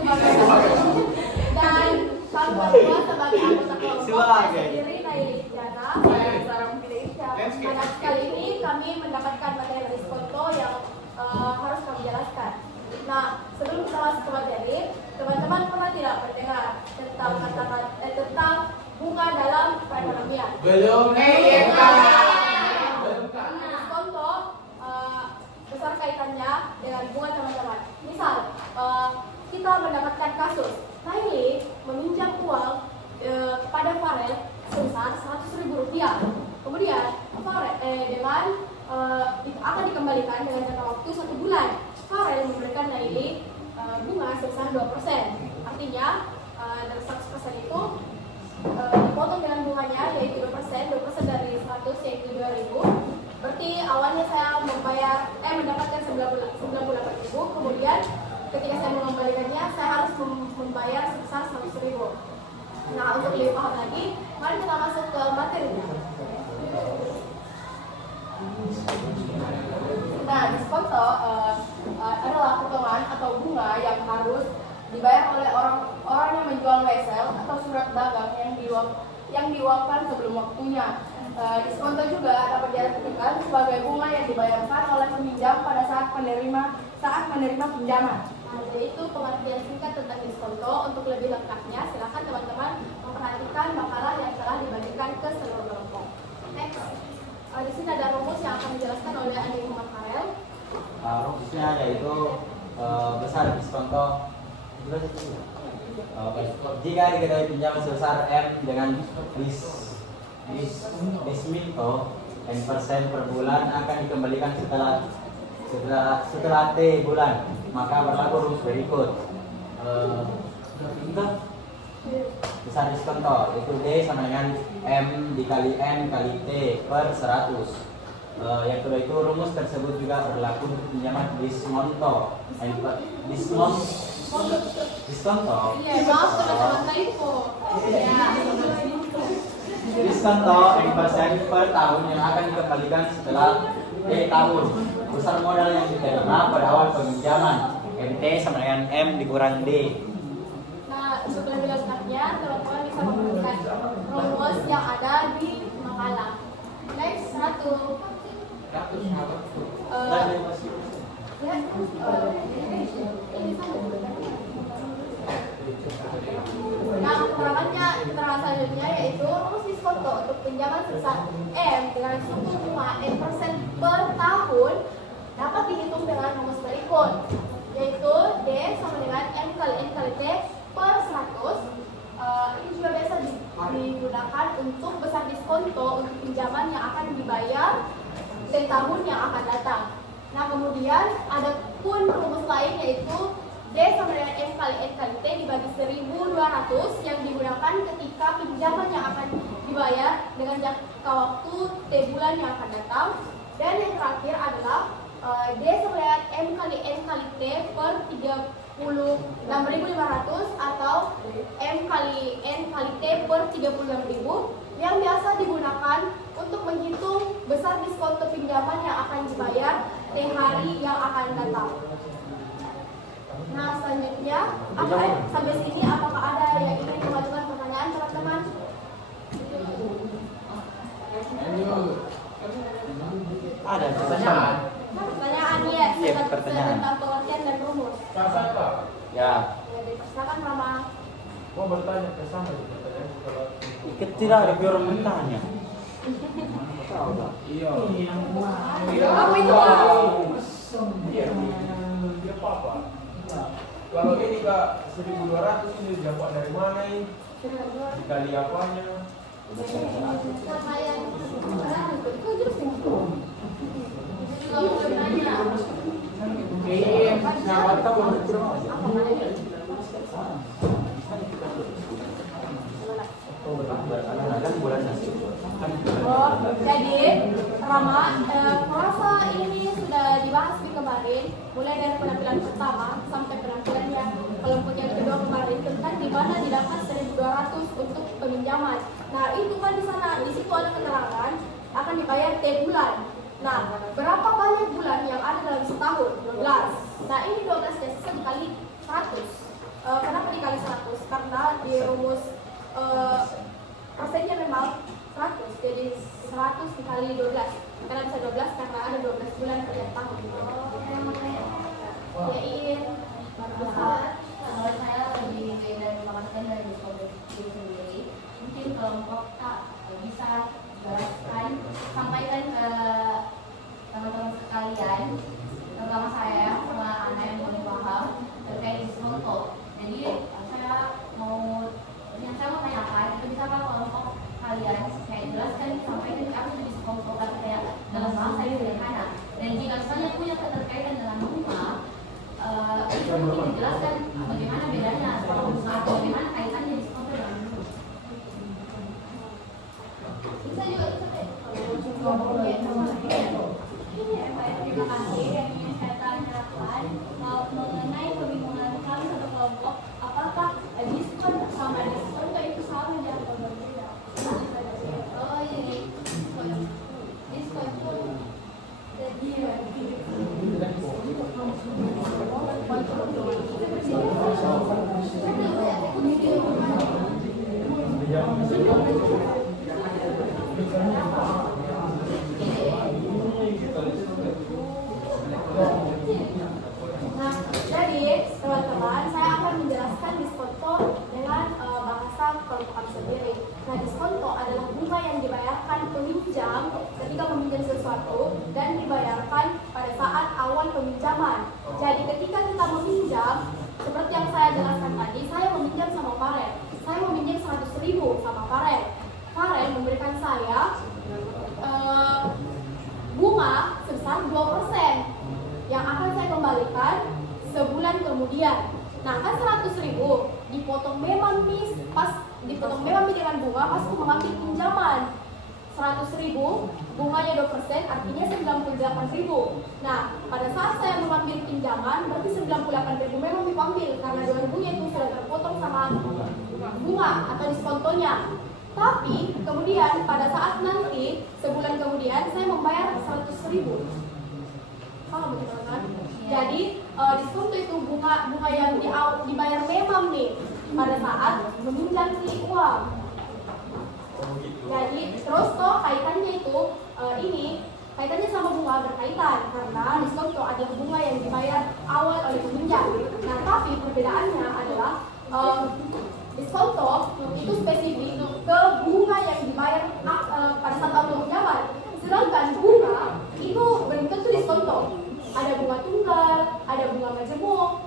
Dan kalau kedua sebagai anggota kelompok saya sendiri Naili Jana, saya seorang Indonesia. Pada kali ini kami mendapatkan materi diskonto yang harus kami jelaskan. Nah, sebelum kita masuk ke materi, teman-teman pernah tidak mendengar tentang tentang bunga dalam perekonomian? Belum nih, Diskonto besar kaitannya dengan bunga teman-teman. Misal, kita mendapatkan kasus Naili meminjam uang pada Farel sebesar Rp100.000. Kemudian Farel dengan akan dikembalikan dengan jangka waktu 1 bulan. Farel memberikan Naili bunga sebesar 2%. Artinya dari 100% itu dipotong dengan bunganya yaitu 2%, 2% dari 100 yaitu 2.000. Berarti awalnya saya mendapatkan 98.000, kemudian ketika saya mengembalikannya saya harus membayar sebesar 100.000. Nah, untuk lebih paham lagi, mari kita masuk ke materinya. Nah, diskonto adalah potongan atau bunga yang harus dibayar oleh orang yang menjual wesel atau surat dagang yang diuangkan sebelum waktunya. Diskonto juga dapat diartikan sebagai bunga yang dibayarkan oleh peminjam pada saat menerima pinjaman. Nah, yaitu pengertian singkat tentang diskonto. Untuk lebih lengkapnya, silakan teman-teman memperhatikan makalah yang telah dibagikan ke seluruh kelompok. Next, di sini ada rumus yang akan dijelaskan oleh Andi Muhammad Farel. Rumusnya yaitu besar diskonto. Jika diketahui pinjaman sebesar M dengan disminto N% per bulan akan dikembalikan setelah T bulan, maka berlaku rumus berikut. Besar diskonto itu D sama dengan M dikali N kali T per 100. Yang kedua itu rumus tersebut juga berlaku untuk pinjaman diskonto. Diskonto N% per tahun yang akan dikembalikan setelah T tahun. Besar modal yang diterima pada awal peminjaman NT sama dengan M dikurang D. Nah, untuk lebih lengkapnya, teman-teman bisa menemukan rumus yang ada di makalah. Next, satu. Nah, keterangannya selanjutnya yaitu rumus diskonto untuk pinjaman sebesar M dengan suku bunga N% per tahun dapat dihitung dengan rumus berikut, yaitu D sama dengan M kali N kali T per 100. Ini juga biasa digunakan untuk besar diskonto untuk pinjaman yang akan dibayar di tahun yang akan datang. Nah, kemudian ada pun rumus lain yaitu D sama dengan M kali N kali T dibagi 1.200 yang digunakan ketika pinjaman yang akan dibayar dengan jangka waktu T bulan yang akan datang. Dan yang terakhir adalah D sama dengan M kali N kali T per 36.500 atau M kali N kali T per 36.000 yang biasa digunakan untuk menghitung besar diskonto pinjaman yang akan dibayar di hari yang akan datang. Nah, selanjutnya, sampai sini apakah ada yang ingin mengajukan pertanyaan teman-teman? Ada pertanyaan? Pertanyaan ya, pertanyaan. tentang pengertian dan rumus. Ya. Silakan Rama. Mau bertanya ke sana Kecil ada orang bertanya. Iya. Apa itu? Iya. Dia apa? Kalau ini Kak 1.200 ini dapat dari mana ini? Dikali apanya? Sama yang kok jelas ini? Kalau mau bertanya. Iya, nggak tahu. Oh, jadi Rama, merasa ini sudah dibahas di kemarin, mulai dari penampilan pertama sampai penampilan yang kelompok yang kedua kemarin tentang di mana didapat 1.200 untuk peminjaman. Nah, itu kan di sana, di situ ada keterangan akan dibayar T bulan. Nah, berapa banyak bulan yang ada dalam setahun? 12. Nah, ini 12 dikali 100. di rumus persennya memang 100, jadi 100 dikali 12. Karena bisa 12 karena ada 12 bulan per tahun. Ya Iin, Kalau saya lebih beda mendapatkan dari diskon itu sendiri, mungkin kelompok tak bisa jelaskan, sampaikan ke teman-teman sekalian, terutama saya sama anak yang belum paham terkait diskonto. Jadi saya mau tanyakan, itu bisa kan kelompok kalian saya jelaskan, sampaikan apa itu diskonto kayak dalam bahasa yang sederhana. Dan jika misalnya punya keterkaitan dengan bunga, itu mungkin dijelaskan bagaimana bedanya sama bunga atau bagaimana kaitannya diskonto dengan bunga. bisa juga terima kasih. Yang ingin saya tanyakan mengenai kebingungan kami satu kelompok, apakah diskon sama diskonto itu sama atau berbeda? Oh ini diskon. Nah, jadi teman-teman, saya akan menjelaskan diskonto dengan bahasa kelompok kami sendiri. Nah, diskonto adalah bunga yang dibayarkan peminjam ketika meminjam sesuatu dan dibayarkan pada saat awal peminjaman. Jadi ketika kita meminjam, seperti yang saya jelaskan tadi, saya meminjam sama Farel. Saya meminjam 100.000 sama Farel. Farel memberikan saya bunga sebesar 2% yang akan saya kembalikan sebulan kemudian. Nah, kan 100.000 dipotong memang nih, pas dipotong memang dengan bunga pas aku mengambil pinjaman. 100.000 bunganya 2%, artinya 98.000. Nah, pada saat saya mengambil pinjaman berarti 98.000 memang diambil karena 2.000-nya itu sudah terpotong sama bunga atau diskontonya. Tapi kemudian pada saat nanti sebulan kemudian saya membayar 100.000. Paham betul kan? Jadi diskonto itu bunga yang dibayar memang nih pada saat meminjam nih uang. Jadi terus toh kaitannya itu kaitannya sama bunga berkaitan karena diskonto adalah bunga yang dibayar awal oleh peminjam. Nah, tapi perbedaannya adalah diskonto itu spesifik ke bunga yang dibayar pada saat awal peminjaman. Sedangkan bunga itu belum tentu diskonto. Ada bunga tunggal, ada bunga majemuk.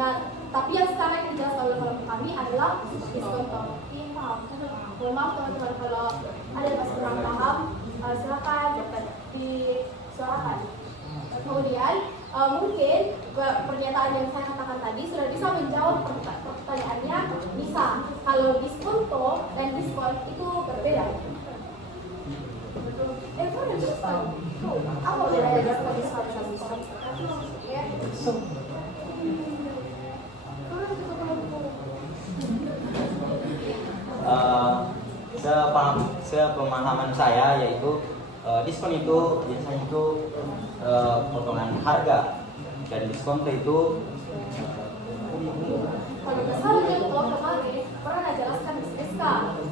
Nah, tapi yang sekarang yang dijelaskan oleh kelompok kami adalah diskonto. Mohon maaf teman-teman kalau ada yang masih kurang paham, silakan dapat disuarakan. Kemudian mungkin pernyataan yang saya katakan tadi sudah bisa menjawab pertanyaannya. Bisa kalau diskonto dan diskon itu berbeda. Apa bedanya diskon sama diskon? Ya. Sepemahaman saya yaitu diskon itu biasanya itu potongan harga dan diskonto itu kalau misalnya kemarin pernah jelaskan di SK,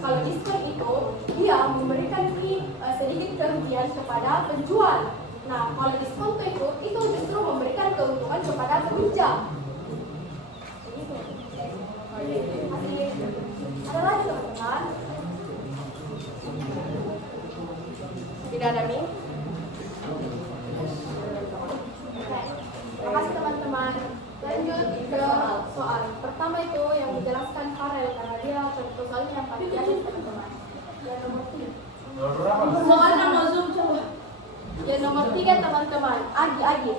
kalau diskon itu dia memberikan sedikit kerugian kepada penjual. Nah, kalau diskonto itu justru memberikan keuntungan kepada peminjam. Ada lagi teman-teman? Tidak ada nih? Oke. Terima kasih teman-teman. Lanjut ke soal pertama itu yang dijelaskan Farel karena dia contoh soalnya yang paling jelas teman-teman. Yang nomor 3. Soal nomor Zoom coba. Yang nomor 3 teman-teman. Agi.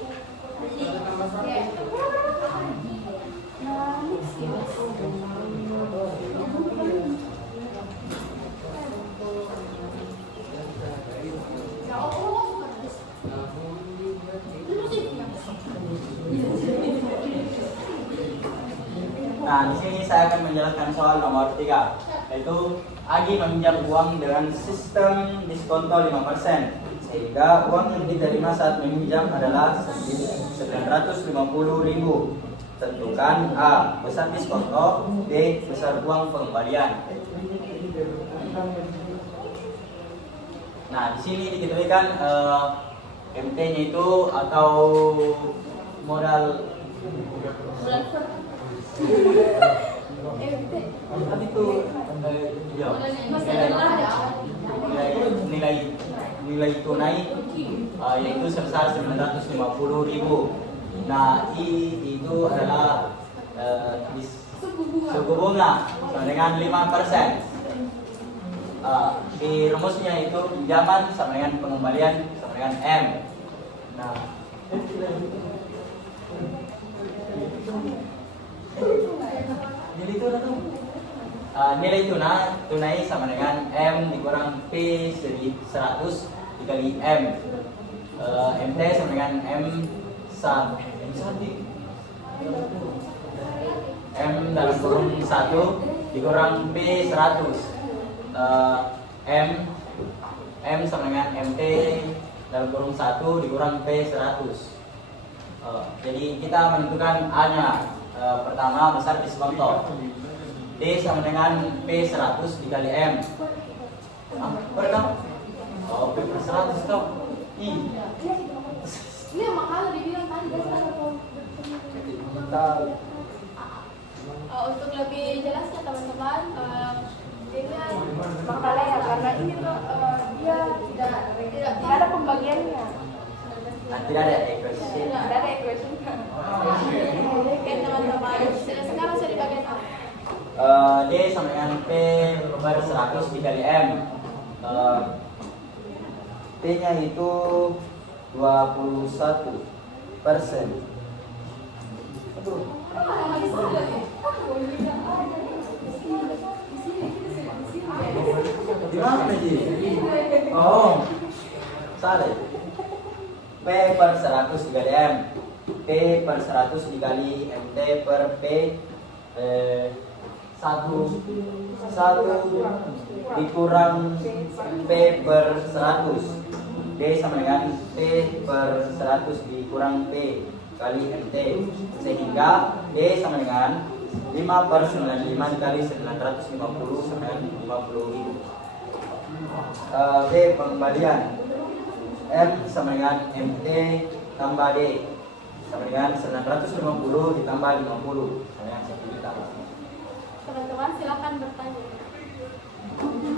Nah, di sini saya akan menjelaskan soal nomor 3, yaitu Agi meminjam uang dengan sistem diskonto 5%, sehingga uang yang diterima saat meminjam adalah 950.000. tentukan A. Besar diskonto, B. Besar uang pengembalian. Nah, di sini diketahui kan MT-nya itu atau modal tadi itu nilai tunai yaitu sebesar 950.000. Nah, I itu adalah suku bunga sama dengan 5%. Di rumusnya itu pinjaman sama dengan pengembalian sama dengan M. Nah, nilai tunai sama dengan M dikurang P segi 100 dikali M. MT sama dengan M dalam kurung 1 dikurang P 100. M sama dengan MT dalam kurung 1 dikurang P 100. Jadi kita menentukan A-nya. Pertama besar diskonto. D sama dengan P 100 dikali M. Berapa? Oh, P per 100 toh. I. Ini yang makanya dibilang tadi untuk lebih jelasnya teman-teman, ini makalahnya karena ini tuh dia tidak ada pembagiannya. Tidak ada equation. Tidak ada equation. Oke teman-teman, sekarang saya di bagian A. D sama dengan P per 100 dikali M. P-nya itu 21%. Di mana Ji? Oh, salah. P per 100 dikali M. P per 100 dikali MT per P 1 dikurang P per 100. D sama dengan P per 100 dikurang P kali MT, sehingga D sama dengan 5 per 95 dikali 950 sama dengan 50.000. B pengembalian. M sama dengan MT tambah D sama dengan 950 ditambah 50 sama dengan 1 juta. Teman-teman silakan bertanya.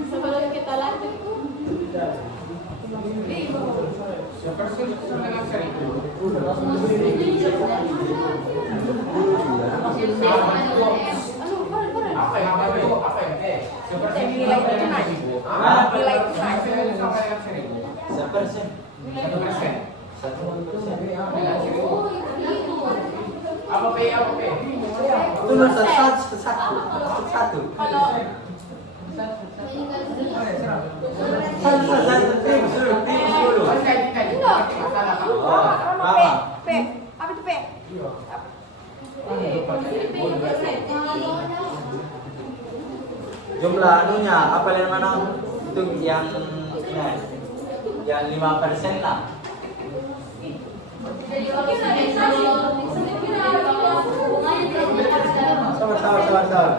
Sebelum kita lanjut. Apa yang seperti Nilai tunai. Nilai tunai. 1%. 1%. Apa P? Itu nomor satu. Kalau P. Apa itu P? Jumlah anunya apa yang mana? Itu yang 5% lah. Sabar.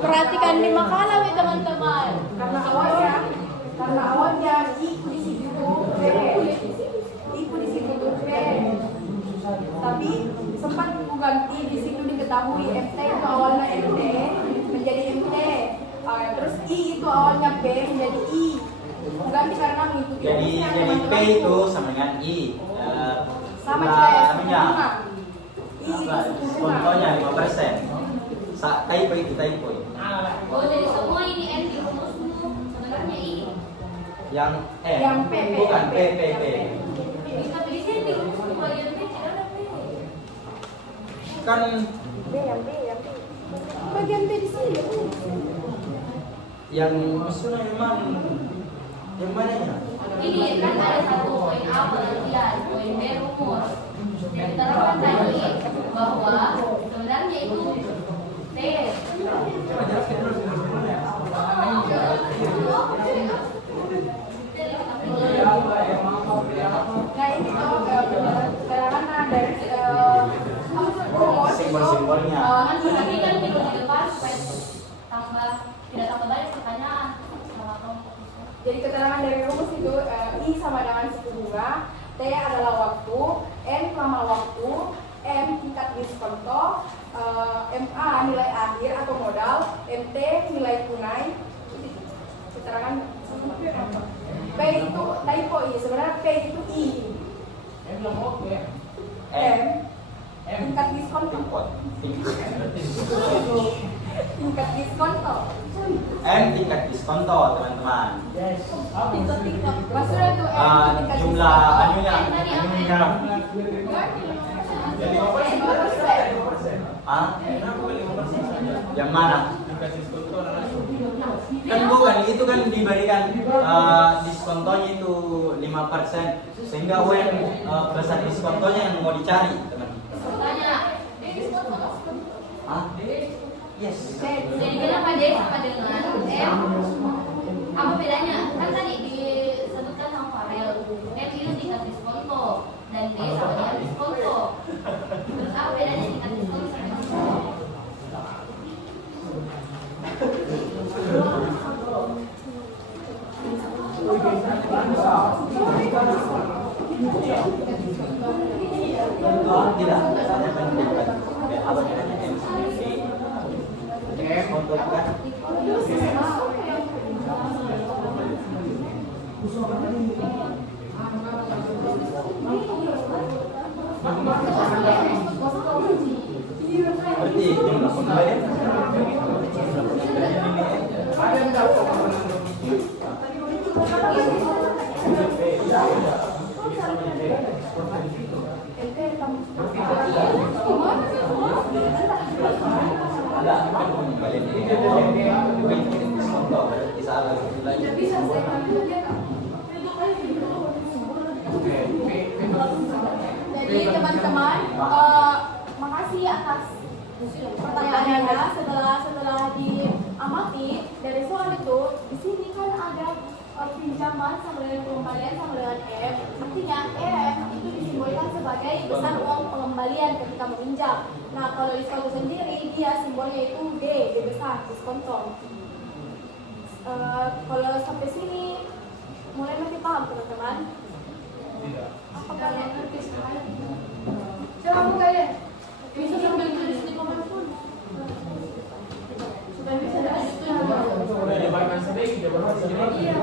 Perhatikan di makalah nih teman-teman. Karena awalnya iku di situ P. Iku di situ P. Tapi sempat ganti di situ diketahui MT itu awalnya MT menjadi MT. Terus I itu awalnya P menjadi I. Ganti karena mengikuti. Jadi P itu sama dengan I. Sama juga namanya. I itu Contohnya 5%. Typo itu typo. Oh, jadi semua ini N di rumusmu sebenarnya I. Yang P. Bukan P. Tapi di sini di rumusmu bagian P tidak ada P. Kan B yang B. B bagian B di sini. Yang maksudnya yang mana ya? Ini kan ada satu poin A penelitian, poin B rumus. Yang diterangkan tadi bahwa sebenarnya itu T. Nah ini tuh keterangan dari rumus Simbol-simbolnya. Tapi kan di depan supaya tidak tambah banyak pertanyaan sama kelompok. Jadi keterangan dari rumus itu I sama dengan suku bunga, T adalah waktu, N lama waktu, M tingkat diskonto, MA nilai akhir atau modal, MT nilai tunai. Keterangan P itu typo I, sebenarnya P itu I. M tingkat diskonto. Tingkat diskonto. M tingkat diskonto teman-teman. Maksudnya itu M tingkat Jumlah diskonto. anunya. Jadi 5%. Ah, Kenapa 5% saja? yang mana? Dikasih kontor langsung. Kan bukan, itu kan diberikan diskontonya itu 5%, sehingga UN besar diskontonya yang mau dicari teman. Tanya, Ah, yes. jadi kenapa D sama dengan M? Apa bedanya? Kan tadi disebutkan sama Farel, M itu tingkat diskonto dan D sama dengan diskonto. Terus apa bedanya tingkat diskonto sama diskonto? Tidak, saya kan bukan apa namanya M diskonto kan? Berarti jumlah pembelian. Ada pembelian diskonto berarti salah jumlahnya. Jadi teman-teman, makasih atas pertanyaannya. Setelah diamati dari soal itu, di sini kan ada pinjaman sama dengan pengembalian sama dengan M. Artinya M itu disimbolkan sebagai besar uang pengembalian ketika meminjam. Nah kalau diskonto sendiri dia simbolnya itu D besar diskonto. Kalau sampai sini mulai masih paham teman-teman? Tidak. Apa kalian ngerti sekali? Coba buka ya. Bisa sambil tulis di komen pun. Supaya bisa ada itu yang Udah dibayarkan sedikit, dia berhasil. iya.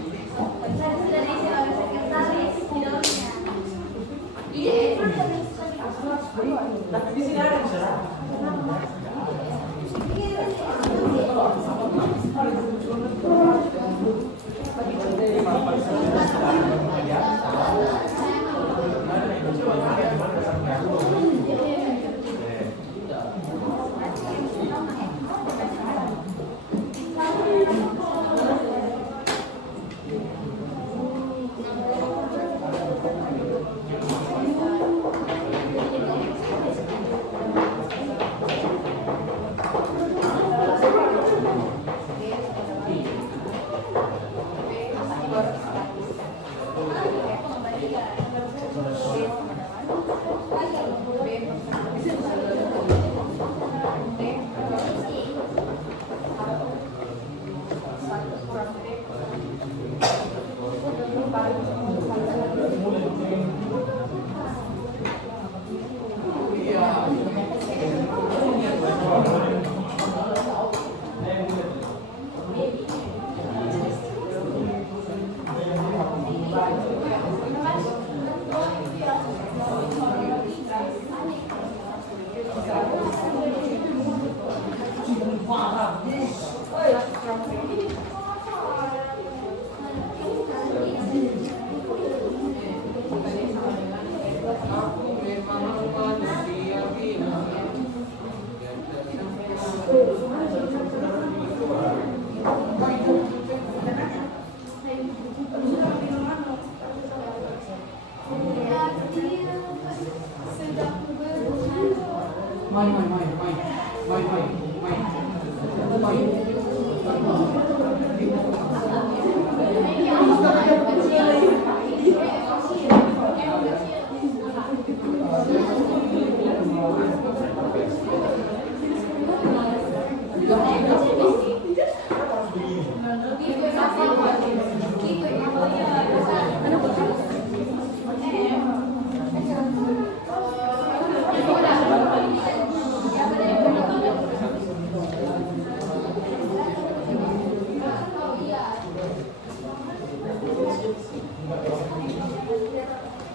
Sudah diisi oleh sekretaris di dalamnya. Iya, Tapi di sini ada saudara. Coba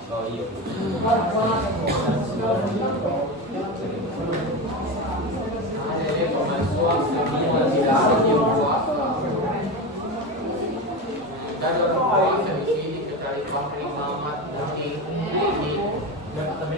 Oh iya. Dan orang yang di sini kecuali Bang Mamat Muti dan tapi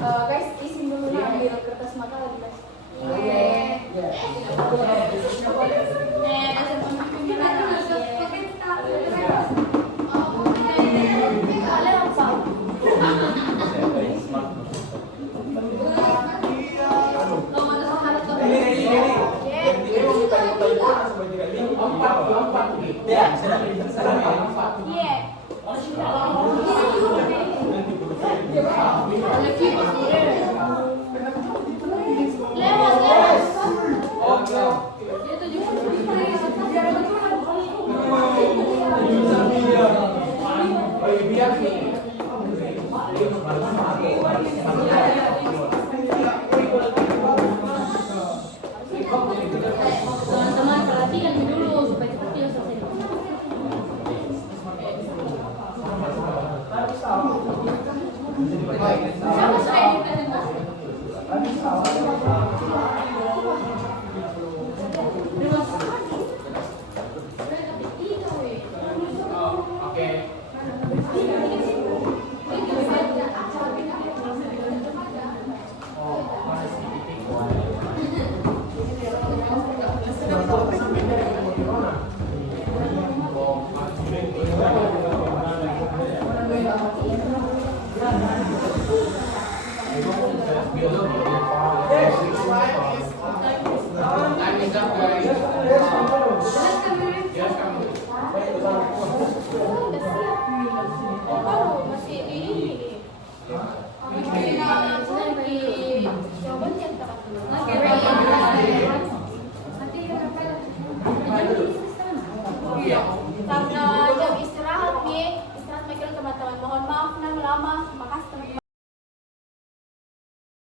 Guys, izin dulu nih ambil kertas mata lagi guys. Ya, sudah.